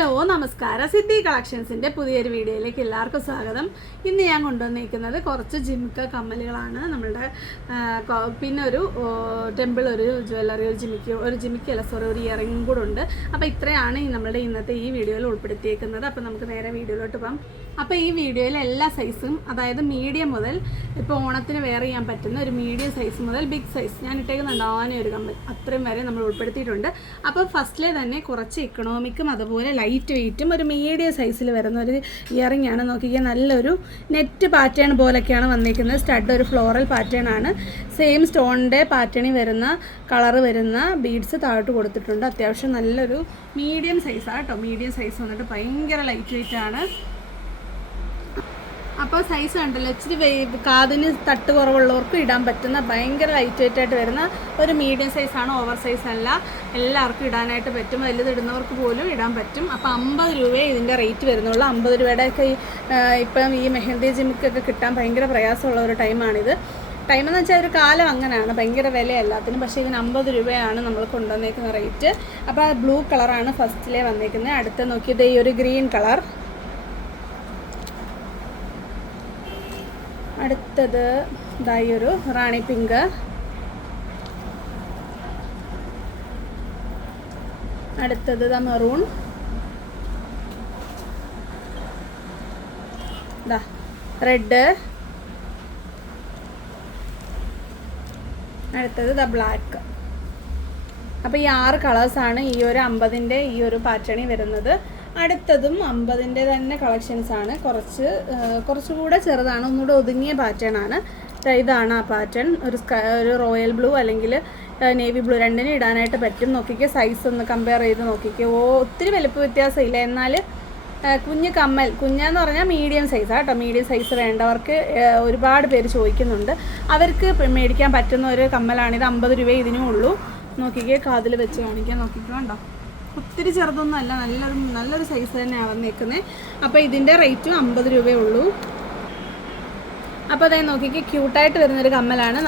Hello നമസ്കാരം. സിദ്ധി കളക്ഷൻസിന്റെ പുതിയൊരു വീഡിയോയിലേക്ക് എല്ലാവർക്കും സ്വാഗതം. ഇന്ന് ഞാൻ കൊണ്ടുവന്നിരിക്കുന്നത് കുറച്ച് ജിമിക്ക കമ്മലുകളാണ്. നമ്മളുടെ പിന്നെ ഒരു ടെമ്പിൾ ഒരു ജ്വല്ലറി ഒരു ജിമിക്ക് ഒരു ജിമിക്ക് അല്ല സോറി ഒരു ഇയറിങ്ങും കൂടെ ഉണ്ട്. അപ്പോൾ ഇത്രയാണ് നമ്മളുടെ ഇന്നത്തെ ഈ വീഡിയോയിൽ ഉൾപ്പെടുത്തിയേക്കുന്നത്. അപ്പോൾ നമുക്ക് നേരെ വീഡിയോയിലോട്ട് പോകാം. അപ്പോൾ ഈ വീഡിയോയിൽ എല്ലാ സൈസും അതായത് മീഡിയം മുതൽ ഇപ്പോൾ ഓണത്തിന് വെയർ ചെയ്യാൻ പറ്റുന്ന ഒരു മീഡിയം സൈസ് മുതൽ ബിഗ് സൈസ് ഞാൻ ഇട്ടേക്കുന്നുണ്ട്. ഒരു കമ്മൽ അത്രയും വരെ നമ്മൾ ഉൾപ്പെടുത്തിയിട്ടുണ്ട്. അപ്പോൾ ഫസ്റ്റിലെ തന്നെ കുറച്ച് ഇക്കണോമിക്കും അതുപോലെ ലൈറ്റ് വെയിറ്റും ഒരു മീഡിയം സൈസിൽ വരുന്ന ഒരു ഇയറിംഗ് ആണ്. നോക്കിക്കാൻ നല്ലൊരു നെറ്റ് പാറ്റേൺ പോലൊക്കെയാണ് വന്നിരിക്കുന്നത് സ്റ്റഡ് ഒരു ഫ്ലോറൽ പാറ്റേൺ ആണ്. സെയിം സ്റ്റോണിന്റെ പാറ്റേണിൽ വരുന്ന കളറ് വരുന്ന ബീഡ്സ് താഴോട്ട് കൊടുത്തിട്ടുണ്ട്. അത്യാവശ്യം നല്ലൊരു മീഡിയം സൈസാണ് കേട്ടോ മീഡിയം സൈസ് വന്നിട്ട് ഭയങ്കര ലൈറ്റ് വെയിറ്റ് ആണ്. അപ്പോൾ സൈസ് കണ്ടല്ലോ ഇച്ചിരി കാതിന് തട്ട് കുറവുള്ളവർക്കും ഇടാൻ പറ്റുന്ന ഭയങ്കര ലൈറ്റ് വെയിറ്റ് ആയിട്ട് വരുന്ന ഒരു മീഡിയം സൈസാണ് ഓവർ സൈസ് അല്ല. എല്ലാവർക്കും ഇടാനായിട്ട് പറ്റും. വലുത് ഇടുന്നവർക്ക് പോലും ഇടാൻ പറ്റും. അപ്പോൾ അമ്പത് രൂപയെ ഇതിന്റെ റേറ്റ് വരുന്നുള്ളൂ. അമ്പത് രൂപയുടെയൊക്കെ ഇപ്പം ഈ മെഹന്തി ജിമുക്കൊക്കെ കിട്ടാൻ ഭയങ്കര പ്രയാസമുള്ള ഒരു ടൈമാണിത് ടൈം എന്ന് വെച്ചാൽ ഒരു കാലം അങ്ങനെയാണ് ഭയങ്കര വില എല്ലാത്തിനും. പക്ഷേ ഇതിന് അമ്പത് രൂപയാണ് നമ്മൾ കൊണ്ടുവന്നേക്കുന്ന റേറ്റ് അപ്പോൾ ബ്ലൂ കളറാണ് ഫസ്റ്റിലേ വന്നേക്കുന്നത് അടുത്ത് നോക്കിയത് ഈ ഒരു ഗ്രീൻ കളർ അടുത്തത് ഇതായി ഒരു റാണി പിങ്ക്. അടുത്തത് ദ മെറൂൺ. റെഡ്. അടുത്തത് ദ ബ്ലാക്ക്. അപ്പോൾ ഈ ആറ് കളേഴ്സാണ് ഈ ഒരു അമ്പതിന്റെ ഈ ഒരു പാറ്റേണിൽ വരുന്നത്. അടുത്തതും അമ്പതിന്റെ തന്നെ കളക്ഷൻസ് ആണ്. കുറച്ച് കുറച്ചുകൂടെ ചെറുതാണ്. ഒന്നുകൂടെ ഒതുങ്ങിയ പാറ്റേൺ ആണ്. ഇതാണ് ആ പാറ്റേൺ ഒരു സ്ക ഒരു റോയൽ ബ്ലൂ അല്ലെങ്കിൽ നേവി ബ്ലൂ രണ്ടിനും ഇടാനായിട്ട് പറ്റും. നോക്കിക്കുക സൈസ് ഒന്ന് കമ്പയർ ചെയ്ത് നോക്കിക്കുക ഓ ഒത്തിരി വലുപ്പ വ്യത്യാസമില്ല. എന്നാൽ കുഞ്ഞ് കമ്മൽ. കുഞ്ഞെന്ന് പറഞ്ഞാൽ മീഡിയം സൈസ് കേട്ടോ. മീഡിയം സൈസ് വേണ്ടവർക്ക് ഒരുപാട് പേര് ചോദിക്കുന്നുണ്ട്. അവർക്ക് മേടിക്കാൻ പറ്റുന്ന ഒരു കമ്മലാണിത്. അമ്പത് രൂപ ഇതിനും ഉള്ളൂ നോക്കിക്കേ കാതിൽ വെച്ച് കാണിക്കാൻ നോക്കിക്കോ ഒത്തിരി ചെറുതൊന്നും അല്ല നല്ലൊരു നല്ലൊരു സൈസ് തന്നെയാണ് വന്നേക്കുന്നത് അപ്പോൾ ഇതിന്റെ റേറ്റും അമ്പത് രൂപയേ ഉള്ളൂ അപ്പോൾ അതായത് നോക്കിക്ക് ക്യൂട്ടായിട്ട് വരുന്നൊരു കമ്മലാണ്.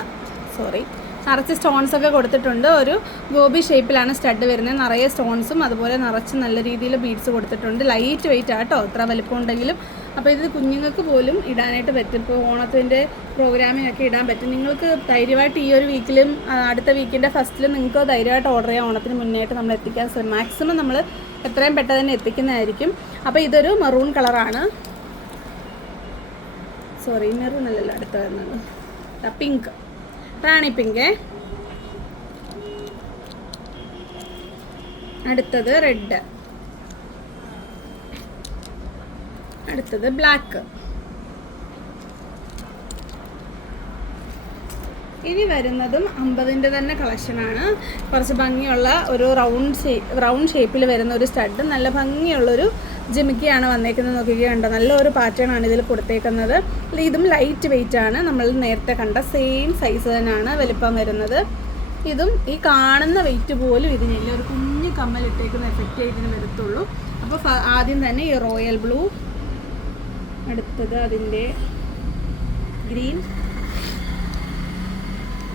സോറി നിറച്ച് സ്റ്റോൺസ് ഒക്കെ കൊടുത്തിട്ടുണ്ട്. ഒരു ഗോബി ഷേപ്പിലാണ് സ്റ്റഡ് വരുന്നത്. നിറയെ സ്റ്റോൺസും അതുപോലെ നിറച്ച് നല്ല രീതിയിൽ ബീഡ്സ് കൊടുത്തിട്ടുണ്ട്. ലൈറ്റ് വെയിറ്റ് ആട്ടോ ഇത്ര വലിപ്പം ഉണ്ടെങ്കിലും അപ്പോൾ ഇത് കുഞ്ഞുങ്ങൾക്ക് പോലും ഇടാനായിട്ട് പറ്റും. ഇപ്പോൾ ഓണത്തിന്റെ പ്രോഗ്രാമിനൊക്കെ ഇടാൻ പറ്റും. നിങ്ങൾക്ക് ധൈര്യമായിട്ട് ഈ ഒരു വീക്കിലും അടുത്ത വീക്കിന്റെ ഫസ്റ്റിലും നിങ്ങൾക്ക് ധൈര്യമായിട്ട് ഓർഡർ ചെയ്യാം. ഓണത്തിന് മുന്നേയായിട്ട് നമ്മൾ എത്തിക്കാൻ ശ്രമിക്കും മാക്സിമം നമ്മൾ എത്രയും പെട്ടെന്ന് തന്നെ എത്തിക്കുന്നതായിരിക്കും. അപ്പോൾ ഇതൊരു മെറൂൺ കളറാണ് സോറി മെറൂൺ അല്ലല്ലോ അടുത്ത വരുന്നത്. Pink rani pink. അടുത്തത് റെഡ്. അടുത്തത് ബ്ലാക്ക്. ഇനി വരുന്നതും അമ്പതിന്റെ തന്നെ കളക്ഷനാണ്. കുറച്ച് ഭംഗിയുള്ള ഒരു റൗണ്ട് ഷേപ്പ് റൗണ്ട് ഷേപ്പിൽ വരുന്ന ഒരു സ്റ്റഡ്. നല്ല ഭംഗിയുള്ളൊരു ജിമിക്കിയാണ് വന്നേക്കുന്നത്. നോക്കിക്കണ്ടോ നല്ലൊരു പാറ്റേൺ ആണ് ഇതിൽ കൊടുത്തേക്കുന്നത്. ഇതും ലൈറ്റ് വെയിറ്റ് ആണ്. നമ്മൾ നേരത്തെ കണ്ട സെയിം സൈസ് തന്നെയാണ് വലിപ്പം വരുന്നത്. ഇതും ഈ കാണുന്ന വെയിറ്റ് പോലും ഇതിനില്ല ഒരു കുഞ്ഞു കമ്മൽ ഇട്ടേക്കുന്ന എഫക്റ്റ് ഇതിന് വരത്തുള്ളൂ. അപ്പോൾ ആദ്യം തന്നെ ഈ റോയൽ ബ്ലൂ അടുത്തത് അതിന്റെ ഗ്രീൻ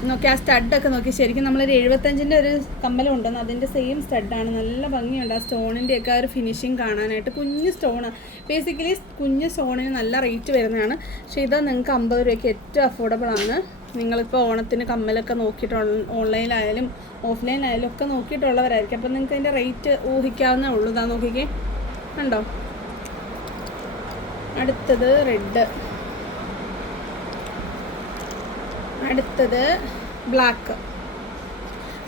നോക്കി ആ സ്റ്റഡൊക്കെ നോക്കി. ശരിക്കും നമ്മളൊരു എഴുപത്തഞ്ചിന്റെ ഒരു കമ്മൽ ഉണ്ടെന്ന് അതിന്റെ സെയിം സ്റ്റഡാണ് നല്ല ഭംഗിയുണ്ട് ആ സ്റ്റോണിന്റെ ഒക്കെ ആ ഒരു ഫിനിഷിങ് കാണാനായിട്ട്. കുഞ്ഞു സ്റ്റോണ്. ബേസിക്കലി കുഞ്ഞു സ്റ്റോണിന് നല്ല റേറ്റ് വരുന്നതാണ്. പക്ഷേ ഇത് നിങ്ങൾക്ക് അമ്പത് രൂപയ്ക്ക് ഏറ്റവും അഫോർഡബിൾ ആണ്. നിങ്ങളിപ്പോൾ ഓണത്തിന് കമ്മലൊക്കെ നോക്കിയിട്ട് ഓൺലൈനിലായാലും ഓഫ്ലൈനിലായാലും ഒക്കെ നോക്കിയിട്ടുള്ളവരായിരിക്കും. അപ്പം നിങ്ങൾക്ക് അതിന്റെ റേറ്റ് ഊഹിക്കാവുന്നേ ഉള്ളൂ. ഇതാ നോക്കിക്കേ. കണ്ടോ? അടുത്തത് റെഡ് അടുത്തത് ബ്ലാക്ക്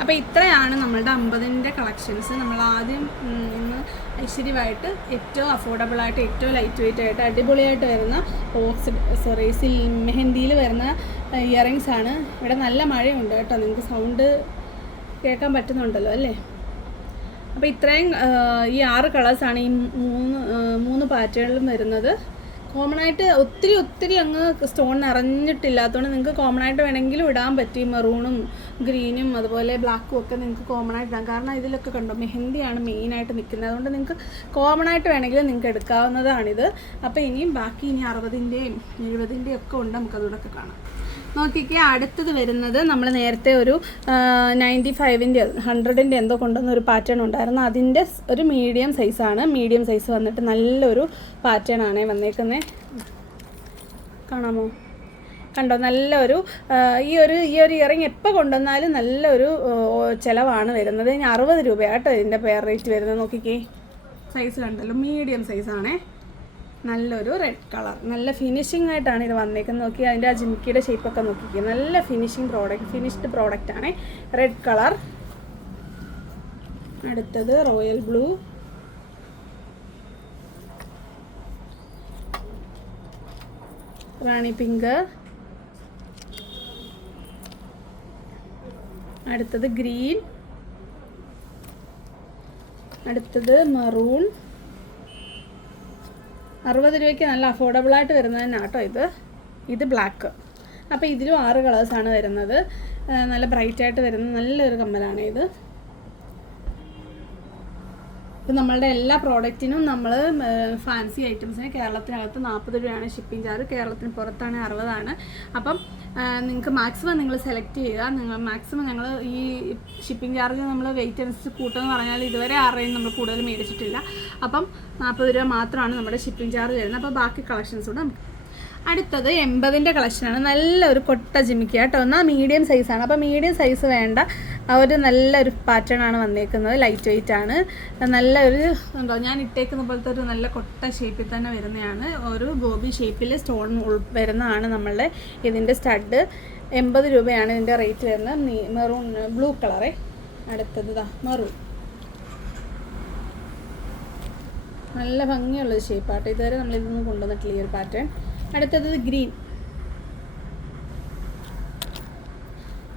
അപ്പോൾ ഇത്രയാണ് നമ്മളുടെ അമ്പതിന്റെ കളക്ഷൻസ് നമ്മൾ ആദ്യം ഇന്ന് ഐശ്വര്യമായിട്ട് ഏറ്റവും അഫോർഡബിൾ ആയിട്ട് ഏറ്റവും ലൈറ്റ് വെയിറ്റ് ആയിട്ട് അടിപൊളിയായിട്ട് വരുന്ന ഓക്സ് സോറി സിൽ മെഹന്തിയിൽ വരുന്ന ഇയറിങ്സ് ആണ്. ഇവിടെ നല്ല മഴയുണ്ട് കേട്ടോ. നിങ്ങൾക്ക് സൗണ്ട് കേൾക്കാൻ പറ്റുന്നുണ്ടല്ലോ അല്ലേ? അപ്പോൾ ഇത്രയും ഈ ആറ് കളേഴ്സാണ് ഈ മൂന്ന് മൂന്ന് പാറ്റേണിലും വരുന്നത്. കോമൺ ആയിട്ട് ഒത്തിരി ഒത്തിരി അങ്ങ് സ്റ്റോൺ നിറഞ്ഞിട്ടില്ലാത്തതുകൊണ്ട് നിങ്ങൾക്ക് കോമൺ ആയിട്ട് വേണമെങ്കിലും ഇടാൻ പറ്റി. മെറൂണും ഗ്രീനും അതുപോലെ ബ്ലാക്കും ഒക്കെ നിങ്ങൾക്ക് കോമൺ ആയിട്ട് ഇടാം കാരണം ഇതിലൊക്കെ കണ്ടോ മെഹന്തിയാണ് മെയിനായിട്ട് നിൽക്കുന്നത് അതുകൊണ്ട് നിങ്ങൾക്ക് കോമൺ ആയിട്ട് വേണമെങ്കിലും നിങ്ങൾക്ക് എടുക്കാവുന്നതാണിത്. അപ്പോൾ ഇനിയും ബാക്കി ഇനി അറുപതിന്റെയും എഴുപതിന്റെയും ഒക്കെ ഉണ്ട്. നമുക്കതുകൂടെ ഒക്കെ കാണാം. നോക്കിക്കേ അടുത്തത് വരുന്നത് നമ്മൾ നേരത്തെ ഒരു നയന്റി ഫൈവിന്റെ ഹൺഡ്രഡിന്റെ എന്തോ കൊണ്ടുവന്ന ഒരു പാറ്റേൺ ഉണ്ടായിരുന്നു. അതിന്റെ ഒരു മീഡിയം സൈസാണ് മീഡിയം സൈസ് വന്നിട്ട് നല്ലൊരു പാറ്റേൺ ആണ് വന്നേക്കുന്നത് കാണാമോ? കണ്ടോ? നല്ലൊരു ഈ ഒരു ഈ ഒരു ഇയറിങ് എപ്പോൾ കൊണ്ടുവന്നാലും നല്ലൊരു ചിലവാണ് വരുന്നത്. ഇനി അറുപത് രൂപയാട്ടോ ഇതിന്റെ പെയർ റേറ്റ് വരുന്നത്. നോക്കിക്കേ. സൈസ് കണ്ടല്ലോ. മീഡിയം സൈസാണേ നല്ലൊരു റെഡ് കളർ നല്ല ഫിനിഷിംഗ് ആയിട്ടാണ് ഇത് വന്നേക്കുന്നത്. നോക്കി അതിന്റെ ആ ജിമിക്കിയുടെ ഷേപ്പൊക്കെ നോക്കിക്കുക നല്ല ഫിനിഷിംഗ് പ്രോഡക്റ്റ് ഫിനിഷ്ഡ് പ്രോഡക്റ്റ് ആണ്. റെഡ് കളർ അടുത്തത് റോയൽ ബ്ലൂ റാണി പിങ്ക്. അടുത്തത് ഗ്രീൻ അടുത്തത് മറൂൺ അറുപത് രൂപയ്ക്ക് നല്ല അഫോർഡബിൾ ആയിട്ട് വരുന്നതാണ് കേട്ടോ ഇത്. ഇത് ബ്ലാക്ക് അപ്പോൾ ഇതിലും ആറ് കളേഴ്സാണ് വരുന്നത്. നല്ല ബ്രൈറ്റായിട്ട് വരുന്ന നല്ലൊരു കമ്മലാണ് ഇത്. ഇത് നമ്മളുടെ എല്ലാ പ്രോഡക്റ്റിനും നമ്മൾ ഫാൻസി ഐറ്റംസിന് കേരളത്തിനകത്ത് നാൽപ്പത് രൂപയാണ് ഷിപ്പിംഗ് ചാർജ് കേരളത്തിന് പുറത്താണ് അറുപതാണ്. അപ്പം നിങ്ങൾക്ക് മാക്സിമം നിങ്ങൾ സെലക്ട് ചെയ്യുക. നിങ്ങൾ മാക്സിമം ഞങ്ങൾ ഈ ഷിപ്പിംഗ് ചാർജ് നമ്മൾ വെയിറ്റ് അനുസരിച്ച് കൂട്ടുമെന്ന് പറഞ്ഞാൽ ഇതുവരെ ആരെയും നമ്മൾ കൂടുതൽ മേടിച്ചിട്ടില്ല. അപ്പം നാൽപ്പത് രൂപ മാത്രമാണ് നമ്മുടെ ഷിപ്പിംഗ് ചാർജ് വരുന്നത്. അപ്പോൾ ബാക്കി കളക്ഷൻസ് കൂടെ നമുക്ക് അടുത്തത് എൺപതിന്റെ കളക്ഷനാണ്. നല്ലൊരു കൊട്ട ജിമിക്ക കേട്ടോ എന്നാൽ മീഡിയം സൈസാണ് അപ്പോൾ മീഡിയം സൈസ് വേണ്ട. ഒരു നല്ലൊരു പാറ്റേൺ ആണ് വന്നേക്കുന്നത്. ലൈറ്റ് വെയിറ്റ് ആണ്. നല്ലൊരു എന്തോ ഞാൻ ഇട്ടേക്കുന്ന പോലത്തെ ഒരു നല്ല കൊട്ട ഷേപ്പിൽ തന്നെ വരുന്നതാണ് ഒരു ഗോപി ഷേപ്പിൽ സ്റ്റോൺ വരുന്നതാണ് നമ്മളുടെ ഇതിന്റെ സ്റ്റഡ് എൺപത് രൂപയാണ് ഇതിന്റെ റേറ്റ് വരുന്നത്. മെറൂൺ ബ്ലൂ കളറേ അടുത്തത് ഇതാ മെറൂൺ നല്ല ഭംഗിയുള്ളൊരു ഷേപ്പാട്ടോ ഇതുവരെ നമ്മൾ ഇതൊന്നും കൊണ്ടുവന്നിട്ടില്ല ഈ ഒരു പാറ്റേൺ അടുത്തത് ഗ്രീൻ.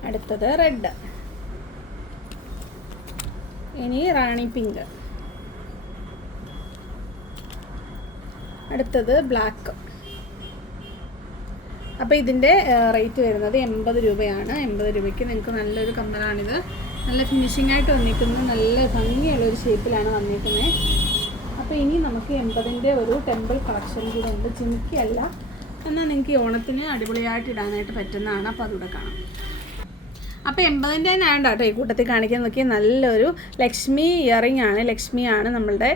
അടുത്തത് റെഡ്. ഇനി റാണി പിങ്ക്. അടുത്തത് ബ്ലാക്ക്. അപ്പോൾ ഇതിന്റെ റേറ്റ് വരുന്നത് എൺപത് രൂപയാണ്. എൺപത് രൂപയ്ക്ക് നിങ്ങൾക്ക് നല്ലൊരു കമ്മലാണിത്. നല്ല ഫിനിഷിംഗ് ആയിട്ട് വന്നിരിക്കുന്നത് നല്ല ഭംഗിയുള്ള ഒരു ഷേപ്പിലാണ് വന്നിരിക്കുന്നത്. അപ്പോൾ ഇനി നമുക്ക് എൺപതിന്റെ ഒരു ടെമ്പിൾ കളക്ഷൻ കൂടെ ഉണ്ട്. ജിമിക്കിയല്ല. എന്നാൽ നിങ്ങൾക്ക് ഈ ഓണത്തിന് അടിപൊളിയായിട്ട് ഇടാനായിട്ട് പറ്റുന്നതാണ്. അപ്പോൾ അതുകൂടെ കാണാം. അപ്പോൾ എൺപതിന്റെ തന്നെ ആയതുകൊണ്ട് കേട്ടോ ഈ കൂട്ടത്തിൽ കാണിക്കാൻ നോക്കി നല്ലൊരു ലക്ഷ്മി ഇയറിംഗ് ആണ്. ലക്ഷ്മിയാണ് നമ്മളുടെ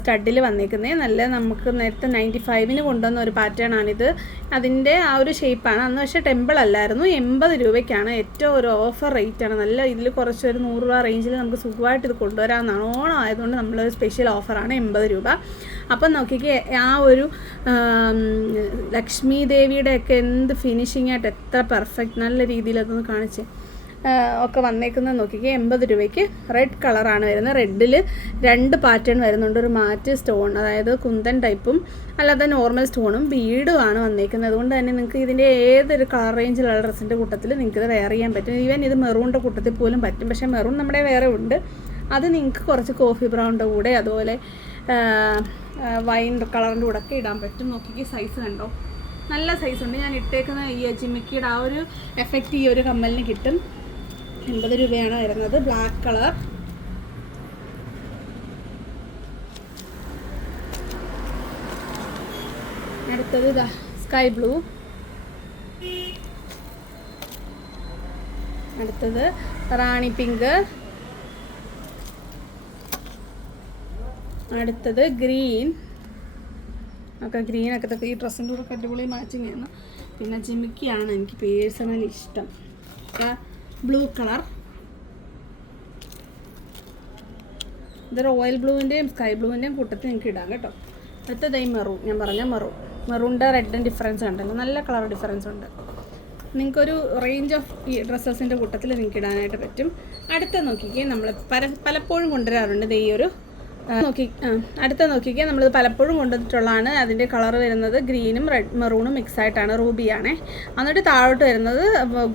സ്റ്റഡിൽ വന്നിരിക്കുന്നത് നല്ല നമുക്ക് നേരത്തെ നയന്റി ഫൈവിന് കൊണ്ടുവന്ന ഒരു പാറ്റേൺ ആണിത്. അതിന്റെ ആ ഒരു ഷേപ്പാണ് അന്ന് പക്ഷേ ടെമ്പിൾ അല്ലായിരുന്നു. എൺപത് രൂപയ്ക്കാണ് ഏറ്റവും ഒരു ഓഫർ റേറ്റ് ആണ്. നല്ല ഇതിൽ കുറച്ച് ഒരു നൂറ് രൂപ റേഞ്ചിൽ നമുക്ക് സുഖമായിട്ട് ഇത് കൊണ്ടുവരാമെന്നാണ് ഓണം ആയതുകൊണ്ട് നമ്മളൊരു സ്പെഷ്യൽ ഓഫറാണ് എൺപത് രൂപ. അപ്പം നോക്കിക്കേ ആ ഒരു ലക്ഷ്മി ദേവിയുടെ ഒക്കെ എന്ത് ഫിനിഷിംഗ് ആയിട്ട് എത്ര പെർഫെക്റ്റ് നല്ല രീതിയിൽ അതൊന്ന് കാണിച്ചേ. ഒക്കെ വന്നേക്കുന്നത് നോക്കിക്കുക എൺപത് രൂപയ്ക്ക് റെഡ് കളറാണ് വരുന്നത്. റെഡിൽ രണ്ട് പാറ്റേൺ വരുന്നുണ്ട്. ഒരു മാറ്റ് സ്റ്റോൺ അതായത് കുന്തൻ ടൈപ്പും അല്ലാതെ നോർമൽ സ്റ്റോണും ബീഡും ആണ് വന്നേക്കുന്നത്. അതുകൊണ്ട് തന്നെ നിങ്ങൾക്ക് ഇതിന്റെ ഏതൊരു കളർ റേഞ്ചിലുള്ള ഡ്രസ്സിന്റെ കൂട്ടത്തിൽ നിങ്ങൾക്ക് ഇത് വെയർ ചെയ്യാൻ പറ്റും. ഈവൻ ഇത് മെറൂണിന്റെ കൂട്ടത്തിൽ പോലും പറ്റും. പക്ഷേ മെറൂൺ നമ്മുടെ വേറെ ഉണ്ട്. അത് നിങ്ങൾക്ക് കുറച്ച് കോഫി ബ്രൗണിന്റെ കൂടെ അതുപോലെ വൈൻ കളറിന്റെ കൂടെ ഒക്കെ ഇടാൻ പറ്റും. നോക്കിക്ക് സൈസ് കണ്ടോ? നല്ല സൈസ് ഉണ്ട്. ഞാൻ ഇട്ടേക്കുന്ന ഈ ജിമിക്കിയുടെ ആ ഒരു എഫക്റ്റ് ഈ ഒരു കമ്മലിന് കിട്ടും. എൺപത് രൂപയാണ് വരുന്നത്. ബ്ലാക്ക് കളർ അടുത്തത് ഇതാ സ്കൈ ബ്ലൂ അടുത്തത് റാണി പിങ്ക്. അടുത്തത് ഗ്രീൻ. ഒക്കെ ഗ്രീനൊക്കെ തൊക്കെ ഈ ഡ്രസ്സിന്റെ കൂടെ അടിപൊളി മാച്ചിങ് ആണ്. പിന്നെ ജിമിക്കിയാണ് എനിക്ക് പേഴ്സണലി ഇഷ്ടം. ബ്ലൂ കളർ ഇത് റോയൽ ബ്ലൂവിന്റെയും സ്കൈ ബ്ലൂവിന്റെയും കൂട്ടത്തിൽ നിങ്ങൾക്ക് ഇടാം കേട്ടോ. അടുത്തത് ഈ മെറൂൺ ഞാൻ പറഞ്ഞ മെറൂൺ മെറൂണിന്റെ റെഡും ഡിഫറൻസ് ഉണ്ടല്ലോ നല്ല കളർ ഡിഫറൻസ് ഉണ്ട്. നിങ്ങൾക്കൊരു റേഞ്ച് ഓഫ് ഈ ഡ്രസ്സസിന്റെ കൂട്ടത്തിൽ നിങ്ങൾക്ക് ഇടാനായിട്ട് പറ്റും. അടുത്ത നോക്കിക്കേ നമ്മൾ പല പലപ്പോഴും കൊണ്ടുവരാറുണ്ട് ഈ ഒരു നോക്കി അടുത്ത നോക്കിക്കേ. നമ്മളിത് പലപ്പോഴും കൊണ്ടുവന്നിട്ടുള്ളതാണ്. അതിന്റെ കളർ വരുന്നത് ഗ്രീനും റെഡ് മെറൂണും മിക്സ് ആയിട്ടാണ് റൂബിയാണ് എന്നിട്ട് താഴോട്ട് വരുന്നത്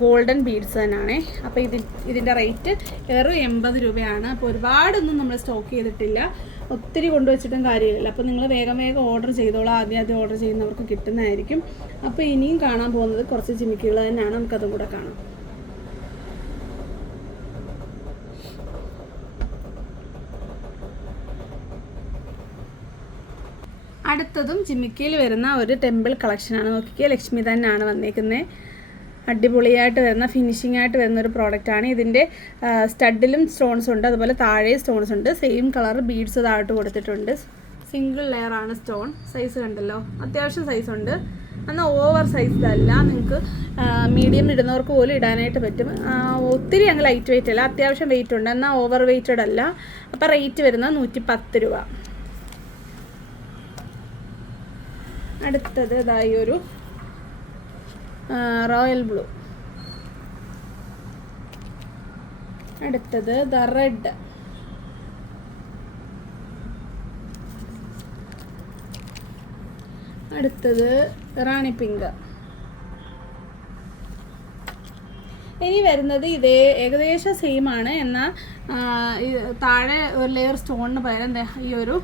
ഗോൾഡൻ ബീഡ്സ് തന്നെയാണ്. അപ്പോൾ ഇത് ഇതിന്റെ റേറ്റ് വെറും എൺപത് രൂപയാണ്. അപ്പോൾ ഒരുപാടൊന്നും നമ്മൾ സ്റ്റോക്ക് ചെയ്തിട്ടില്ല. ഒത്തിരി കൊണ്ടുവച്ചിട്ടും കാര്യമില്ല. അപ്പോൾ നിങ്ങൾ വേഗം വേഗം ഓർഡർ ചെയ്തോളാം. ആദ്യം ആദ്യം ഓർഡർ ചെയ്യുന്നവർക്ക് കിട്ടുന്നതായിരിക്കും. അപ്പോൾ ഇനിയും കാണാൻ പോകുന്നത് കുറച്ച് ചിമിക്കുകൾ തന്നെയാണ്. നമുക്കതും കൂടെ കാണാം. അടുത്തതും ജിമിക്കയിൽ വരുന്ന ഒരു ടെമ്പിൾ കളക്ഷനാണ് നോക്കിക്കുക ലക്ഷ്മി തന്നെയാണ് വന്നേക്കുന്നത് അടിപൊളിയായിട്ട് വരുന്ന ഫിനിഷിംഗ് ആയിട്ട് വരുന്ന ഒരു പ്രോഡക്റ്റാണ് ഇതിന്റെ സ്റ്റഡിലും സ്റ്റോൺസ് ഉണ്ട്. അതുപോലെ താഴെ സ്റ്റോൺസ് ഉണ്ട്. സെയിം കളർ ബീഡ്സ് താഴോട്ട് കൊടുത്തിട്ടുണ്ട്. സിംഗിൾ ലെയർ ആണ് സ്റ്റോൺ സൈസ് കണ്ടല്ലോ? അത്യാവശ്യം സൈസ് ഉണ്ട്. എന്നാൽ ഓവർ സൈസ് അല്ല. നിങ്ങൾക്ക് മീഡിയം ഇടുന്നവർക്ക് പോലും ഇടാനായിട്ട് പറ്റും. ഒത്തിരി അങ്ങ് ലൈറ്റ് വെയിറ്റ് അല്ല. അത്യാവശ്യം വെയിറ്റ് ഉണ്ട്. എന്നാൽ ഓവർ വെയിറ്റഡ് അല്ല. അപ്പോൾ റേറ്റ് വരുന്നത് നൂറ്റി പത്ത് രൂപ. അടുത്തത് ഇതായി ഒരു റോയൽ ബ്ലൂ. അടുത്തത് ദ റെഡ്. അടുത്തത് റാണി പിങ്ക്. ഇനി വരുന്നത് ഇതേ ഏകദേശം സെയിം ആണ്. എന്നാൽ താഴെ ഒരു ലെയർ സ്റ്റോണിന് പകരം ഈ ഒരു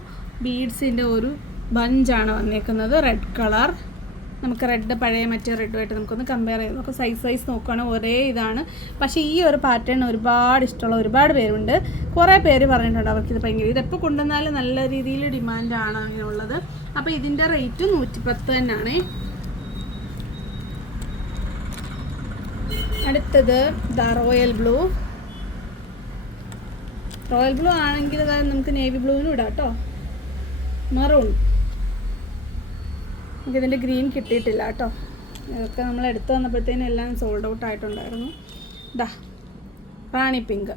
ബീഡ്സിന്റെ ഒരു ബഞ്ചാണ് വന്നേക്കുന്നത്. റെഡ് കളർ നമുക്ക് റെഡ് പഴയ മറ്റേ റെഡുമായിട്ട് നമുക്കൊന്ന് കമ്പയർ ചെയ്ത് നോക്കാം സൈസ് വൈസ് നോക്കുകയാണെങ്കിൽ ഒരേ ഇതാണ്. പക്ഷേ ഈ ഒരു പാറ്റേൺ ഒരുപാട് ഇഷ്ടമുള്ള ഒരുപാട് പേരുണ്ട്. കുറേ പേര് പറഞ്ഞിട്ടുണ്ട് അവർക്കിത് ഭയങ്കര ഇതെപ്പോൾ കൊണ്ടുവന്നാലും നല്ല രീതിയിൽ ഡിമാൻഡാണ് അങ്ങനെയുള്ളത്. അപ്പോൾ ഇതിന്റെ റേറ്റ് നൂറ്റിപ്പത്ത് തന്നെയാണ്. അടുത്തത് the royal blue royal blue ആണെങ്കിൽ നമുക്ക് നേവി ബ്ലൂവിനും ഇടാം കേട്ടോ. മറൂൺ നമുക്കിതിന്റെ ഗ്രീൻ കിട്ടിയിട്ടില്ല കേട്ടോ. ഇതൊക്കെ നമ്മൾ എടുത്തു വന്നപ്പോഴത്തേനും എല്ലാം സോൾഡ് ഔട്ട് ആയിട്ടുണ്ടായിരുന്നു. ദാ റാണി പിങ്ക്.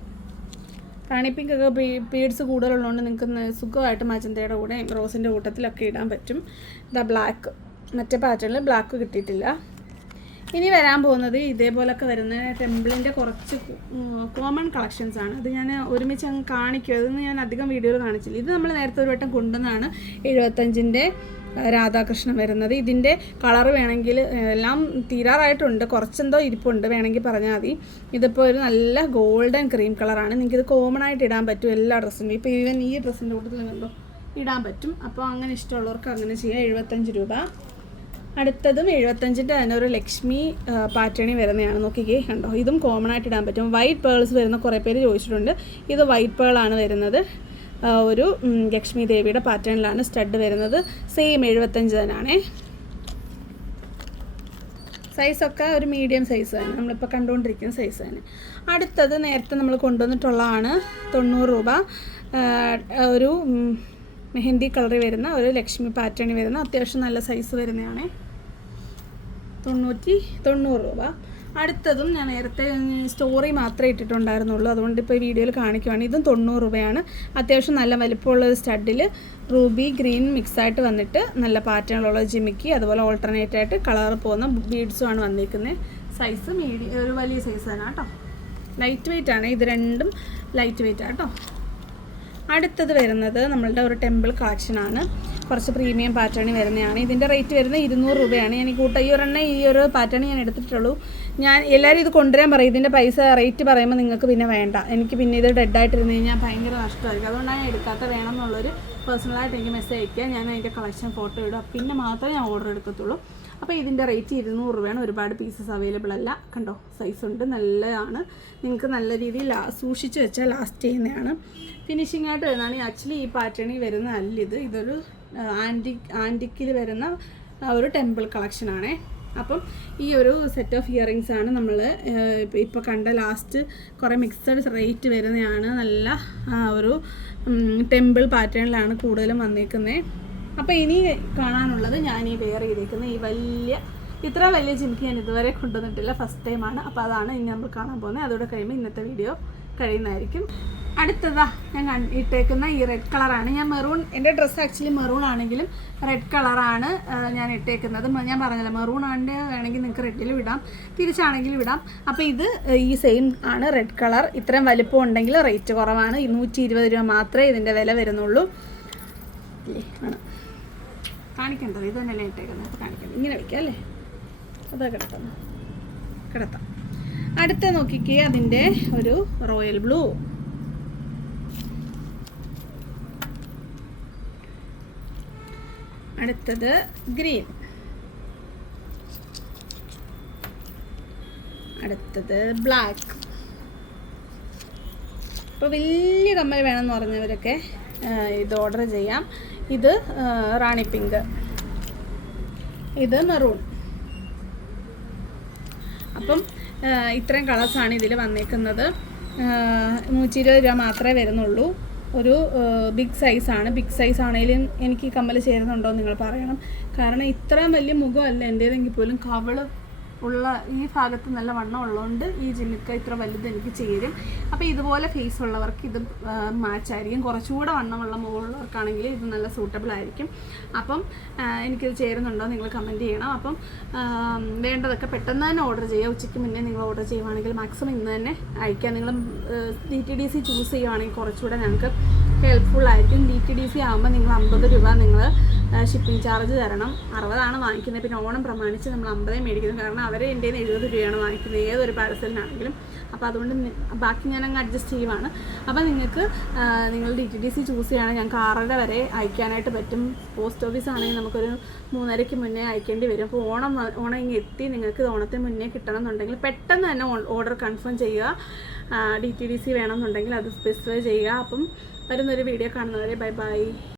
റാണി പിങ്ക് ഒക്കെ പീഡ്സ് കൂടുതലുള്ളതുകൊണ്ട് നിങ്ങൾക്ക് സുഖമായിട്ട് മജന്തയുടെ കൂടെ റോസിന്റെ കൂട്ടത്തിലൊക്കെ ഇടാൻ പറ്റും. ദാ ബ്ലാക്ക് മറ്റേ പാറ്റേണിൽ ബ്ലാക്ക് കിട്ടിയിട്ടില്ല. ഇനി വരാൻ പോകുന്നത് ഇതേപോലൊക്കെ വരുന്ന ടെമ്പിളിന്റെ കുറച്ച് കോമൺ കളക്ഷൻസ് ആണ്. അത് ഞാൻ ഒരുമിച്ച് അങ്ങ് കാണിക്കും. അതൊന്നും ഞാൻ അധികം വീഡിയോയിൽ കാണിച്ചില്ല. ഇത് നമ്മൾ നേരത്തെ ഒരു വട്ടം കൊണ്ടുവന്നാണ് എഴുപത്തഞ്ചിന്റെ രാധാകൃഷ്ണൻ വരുന്നത്. ഇതിന്റെ കളർ വേണമെങ്കിൽ എല്ലാം തീരാറായിട്ടുണ്ട്. കുറച്ചെന്തോ ഇരിപ്പുണ്ട്. വേണമെങ്കിൽ പറഞ്ഞാൽ മതി. ഇതിപ്പോൾ ഒരു നല്ല ഗോൾഡൻ ക്രീം കളറാണ് നിങ്ങൾക്ക് ഇത് കോമൺ ആയിട്ട് ഇടാൻ പറ്റും എല്ലാ ഡ്രസ്സിനും. ഇപ്പോൾ ഈവൻ ഈ ഡ്രസ്സിന്റെ കൂട്ടത്തിൽ കണ്ടോ ഇടാൻ പറ്റും. അപ്പോൾ അങ്ങനെ ഇഷ്ടമുള്ളവർക്ക് അങ്ങനെ ചെയ്യാം. എഴുപത്തഞ്ച് രൂപ. അടുത്തതും എഴുപത്തഞ്ചിന്റെ തന്നെ ഒരു ലക്ഷ്മി പാറ്റേണി വരുന്നതാണ്. നോക്കിക്കേ കണ്ടോ? ഇതും കോമൺ ആയിട്ട് ഇടാൻ പറ്റും. വൈറ്റ് പേൾസ് വരുന്ന കുറേ പേര് ചോദിച്ചിട്ടുണ്ട്. ഇത് വൈറ്റ് പേളാണ് വരുന്നത്. ഒരു ലക്ഷ്മി ദേവിയുടെ പാറ്റേണിലാണ് സ്റ്റഡ് വരുന്നത്. സെയിം എഴുപത്തഞ്ച് തന്നെയാണേ സൈസൊക്കെ ഒരു മീഡിയം സൈസ് തന്നെ നമ്മളിപ്പോൾ കണ്ടുകൊണ്ടിരിക്കുന്ന സൈസ് തന്നെ അടുത്തത് നേരത്തെ നമ്മൾ കൊണ്ടുവന്നിട്ടുള്ളതാണ് തൊണ്ണൂറ് രൂപ. ഒരു മെഹന്തി കളറിൽ വരുന്ന ഒരു ലക്ഷ്മി പാറ്റേണിൽ വരുന്ന അത്യാവശ്യം നല്ല സൈസ് വരുന്നതാണ്. തൊണ്ണൂറ്റി തൊണ്ണൂറ് രൂപ. അടുത്തതും ഞാൻ നേരത്തെ സ്റ്റോറി മാത്രമേ ഇട്ടിട്ടുണ്ടായിരുന്നുള്ളൂ. അതുകൊണ്ട് ഇപ്പോൾ വീഡിയോയിൽ കാണിക്കുവാണ്. ഇതും തൊണ്ണൂറ് രൂപയാണ്. അത്യാവശ്യം നല്ല വലിപ്പമുള്ള ഒരു സ്റ്റഡിൽ റൂബി ഗ്രീൻ മിക്സ് ആയിട്ട് വന്നിട്ട് നല്ല പാറ്റേണുള്ള ജിമിക്കി അതുപോലെ ഓൾട്ടർനേറ്റ് ആയിട്ട് കളർ പോകുന്ന ബീഡ്സും ആണ് വന്നിരിക്കുന്നത്. സൈസ് മീഡിയം ഒരു വലിയ സൈസ് തന്നെ കേട്ടോ. ലൈറ്റ് വെയിറ്റ് ആണ്. ഇത് രണ്ടും ലൈറ്റ് വെയിറ്റ് ആണ് കേട്ടോ. അടുത്തത് വരുന്നത് നമ്മളുടെ ഒരു ടെമ്പിൾ കളക്ഷനാണ് കുറച്ച് പ്രീമിയം പാറ്റേണിൽ വരുന്നതാണ്. ഇതിന്റെ റേറ്റ് വരുന്നത് ഇരുന്നൂറ് രൂപയാണ്. ഞാൻ ഈ കൂട്ട ഈ ഒരെണ്ണം ഈ ഒരു പാറ്റേൺ ഞാൻ എടുത്തിട്ടുള്ളൂ. ഞാൻ എല്ലാവരും ഇത് കൊണ്ടുവരാൻ പറയും. ഇതിന്റെ പൈസ റേറ്റ് പറയുമ്പോൾ നിങ്ങൾക്ക് പിന്നെ വേണ്ട. എനിക്ക് പിന്നെ ഇത് ഡെഡായിട്ടിരുന്ന് കഴിഞ്ഞാൽ ഭയങ്കര നഷ്ടമായിരിക്കും. അതുകൊണ്ടാണ് ഞാൻ എടുക്കാത്ത വേണം എന്നുള്ളൊരു പേഴ്സണലായിട്ട് എനിക്ക് മെസ്സേജ് അയക്കുക. ഞാൻ അതിന്റെ കളക്ഷൻ ഫോട്ടോ ഇടുക. പിന്നെ മാത്രമേ ഞാൻ ഓർഡർ എടുക്കത്തുള്ളൂ. അപ്പോൾ ഇതിന്റെ റേറ്റ് ഇരുന്നൂറ് രൂപയാണ്. ഒരുപാട് പീസസ് അവൈലബിൾ അല്ല. കണ്ടോ? സൈസ് ഉണ്ട്. നല്ലതാണ്. നിങ്ങൾക്ക് നല്ല രീതിയിൽ സൂക്ഷിച്ച് വെച്ചാൽ ലാസ്റ്റ് ചെയ്യുന്നതാണ്. ഫിനിഷിംഗ് ആയിട്ട് വരുന്നതാണ്. ആക്ച്വലി ഈ പാറ്റേണിൽ വരുന്ന അല്ല ഇത്. ഇതൊരു ആന്റിക് ആന്റിക്കിൽ വരുന്ന ഒരു ടെമ്പിൾ കളക്ഷനാണേ അപ്പം ഈ ഒരു സെറ്റ് ഓഫ് ഇയറിങ്സ് ആണ് നമ്മൾ ഇപ്പോൾ കണ്ട ലാസ്റ്റ് കുറേ മിക്സഡ് റേറ്റ് വരുന്നതാണ്. നല്ല ഒരു ടെമ്പിൾ പാറ്റേണിലാണ് കൂടുതലും വന്നേക്കുന്നത് അപ്പോൾ ഇനി കാണാനുള്ളത് ഞാൻ ഈ വെയർ ഇരിക്കുന്ന ഈ വലിയ ഇത്ര വലിയ ജിമിക്ക് ഞാൻ ഇതുവരെ കൊണ്ടുവന്നിട്ടില്ല ഫസ്റ്റ് ടൈമാണ് അപ്പോൾ അതാണ് ഇനി നമ്മൾ കാണാൻ പോകുന്നത്. അതോടെ കഴിയുമ്പോൾ ഇന്നത്തെ വീഡിയോ കഴിയുന്നതായിരിക്കും. അടുത്തതാ ഞാൻ ഇട്ടേക്കുന്ന ഈ റെഡ് കളറാണ് ഞാൻ മെറൂൺ എന്റെ ഡ്രസ്സ് ആക്ച്വലി മെറൂൺ ആണെങ്കിലും റെഡ് കളറാണ് ഞാൻ ഇട്ടേക്കുന്നത്. ഞാൻ പറഞ്ഞല്ലോ മെറൂൺ ആണ്ട് വേണമെങ്കിൽ നിങ്ങൾക്ക് റെഡിലും വിടാം തിരിച്ചാണെങ്കിലും വിടാം. അപ്പോൾ ഇത് ഈ സെയിം ആണ് റെഡ് കളർ ഇത്രയും വലിപ്പം ഉണ്ടെങ്കിൽ റേറ്റ് കുറവാണ്. നൂറ്റി ഇരുപത് രൂപ മാത്രമേ ഇതിന്റെ വില വരുന്നുള്ളൂ. ആണ് കാണിക്കണ്ടത് ഇത് തന്നെയല്ലേ ഇട്ടേക്കുന്നത്? അപ്പോൾ കാണിക്കണ്ട? ഇങ്ങനെ വയ്ക്കാം അല്ലേ? അതാ കിടത്താം കിടത്താം. അടുത്ത നോക്കിക്കേ അതിന്റെ ഒരു റോയൽ ബ്ലൂ. അടുത്തത് ഗ്രീൻ. അടുത്തത് ബ്ലാക്ക്. ഇപ്പോൾ വലിയ കമ്മൽ വേണമെന്ന് പറഞ്ഞവരൊക്കെ ഇത് ഓർഡർ ചെയ്യാം. ഇത് റാണി പിങ്ക്. ഇത് മെറൂൺ. അപ്പം ഇത്രയും കളേഴ്സാണ് ഇതിൽ വന്നേക്കുന്നത്. നൂറ്റി ഇരുപത് രൂപ മാത്രമേ വരുന്നുള്ളൂ. ഒരു ബിഗ് സൈസാണ് ബിഗ് സൈസ് ആണെങ്കിലും എനിക്ക് കമ്മൽ ചേരുന്നുണ്ടോ എന്ന് നിങ്ങൾ പറയണം. കാരണം ഇത്രയും വലിയ മുഖമല്ല എന്റേതെങ്കിൽ പോലും. കവൾ ഉള്ള ഈ ഭാഗത്ത് നല്ല വണ്ണം ഉള്ളതുകൊണ്ട് ഈ ജിമിക്ക ഇത്ര വലുത് എനിക്ക് ചേരും. അപ്പോൾ ഇതുപോലെ ഫേസ് ഉള്ളവർക്ക് ഇത് മാച്ച് ആയിരിക്കും കുറച്ചുകൂടെ വണ്ണമുള്ള മുകളിലുള്ളവർക്കാണെങ്കിൽ ഇത് നല്ല സൂട്ടബിൾ ആയിരിക്കും. അപ്പം എനിക്കിത് ചേരുന്നുണ്ടോ നിങ്ങൾ കമന്റ് ചെയ്യണം. അപ്പം വേണ്ടതൊക്കെ പെട്ടെന്ന് തന്നെ ഓർഡർ ചെയ്യുക. ഉച്ചയ്ക്ക് മുന്നേ നിങ്ങൾ ഓർഡർ ചെയ്യുവാണെങ്കിൽ മാക്സിമം ഇന്ന് തന്നെ അയക്കുക നിങ്ങൾ D T D C choose ചെയ്യുവാണെങ്കിൽ കുറച്ചുകൂടെ ഞങ്ങൾക്ക് ഹെൽപ്ഫുൾ ആയിരിക്കും. ഡി ടി ഡി സി ആകുമ്പോൾ നിങ്ങൾ അമ്പത് രൂപ നിങ്ങൾ ഷിപ്പിംഗ് ചാർജ് തരണം. അറുപതാണ് വാങ്ങിക്കുന്നത്. പിന്നെ ഓണം പ്രമാണിച്ച് നമ്മൾ അമ്പതേ മേടിക്കുന്നു. കാരണം അവർ എന്റെ നിന്ന് എഴുപത് രൂപയാണ് വാങ്ങിക്കുന്നത്. ഏതൊരു പാഴ്സലിനാണെങ്കിലും. അപ്പോൾ അതുകൊണ്ട് ബാക്കി ഞാൻ അങ്ങ് അഡ്ജസ്റ്റ് ചെയ്യുവാണ്. അപ്പോൾ നിങ്ങൾക്ക് നിങ്ങൾ D T D C choose ചെയ്യുകയാണെങ്കിൽ ഞങ്ങൾക്ക് ആറര വരെ അയക്കാനായിട്ട് പറ്റും. പോസ്റ്റ് ഓഫീസ് ആണെങ്കിൽ നമുക്കൊരു മൂന്നരയ്ക്ക് മുന്നേ അയക്കേണ്ടി വരും. അപ്പോൾ ഓണം ഓണം ഇങ്ങ് എത്തി. നിങ്ങൾക്ക് ഓണത്തിന് മുന്നേ കിട്ടണം എന്നുണ്ടെങ്കിൽ പെട്ടെന്ന് തന്നെ ഓർഡർ കൺഫേം ചെയ്യുക. ഡി ടി ഡി സി വേണമെന്നുണ്ടെങ്കിൽ അത് സ്പെസിഫൈ ചെയ്യുക. അപ്പം വരുന്നൊരു വീഡിയോ കാണുന്നവരെ ബൈ ബൈ